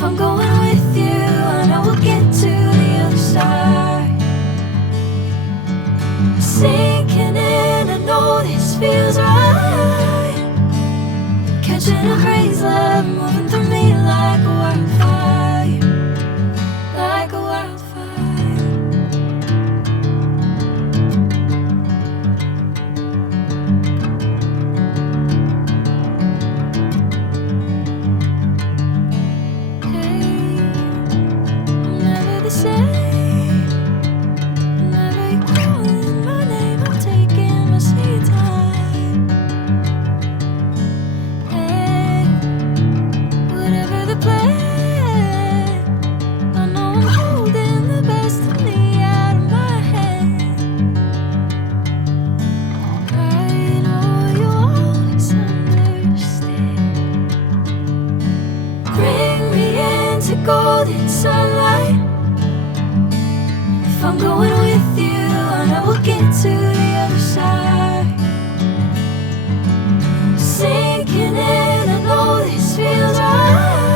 If I'm going with you, I know we'll get to the other side. Sinking in, I know this feels right. Catching a crazy love, moving through me like a wildfire, like a wildfire. Hey, I'm never the same. Whenever you're calling my name, I'm taking my sweet time. Hey, whatever the plan, I know I'm holding the best of me out of my hand. I know you'll always understand. Bring me into golden sunlight. If I'm going with you, I know we'll get to the other side. Sinking in, I know this feels right.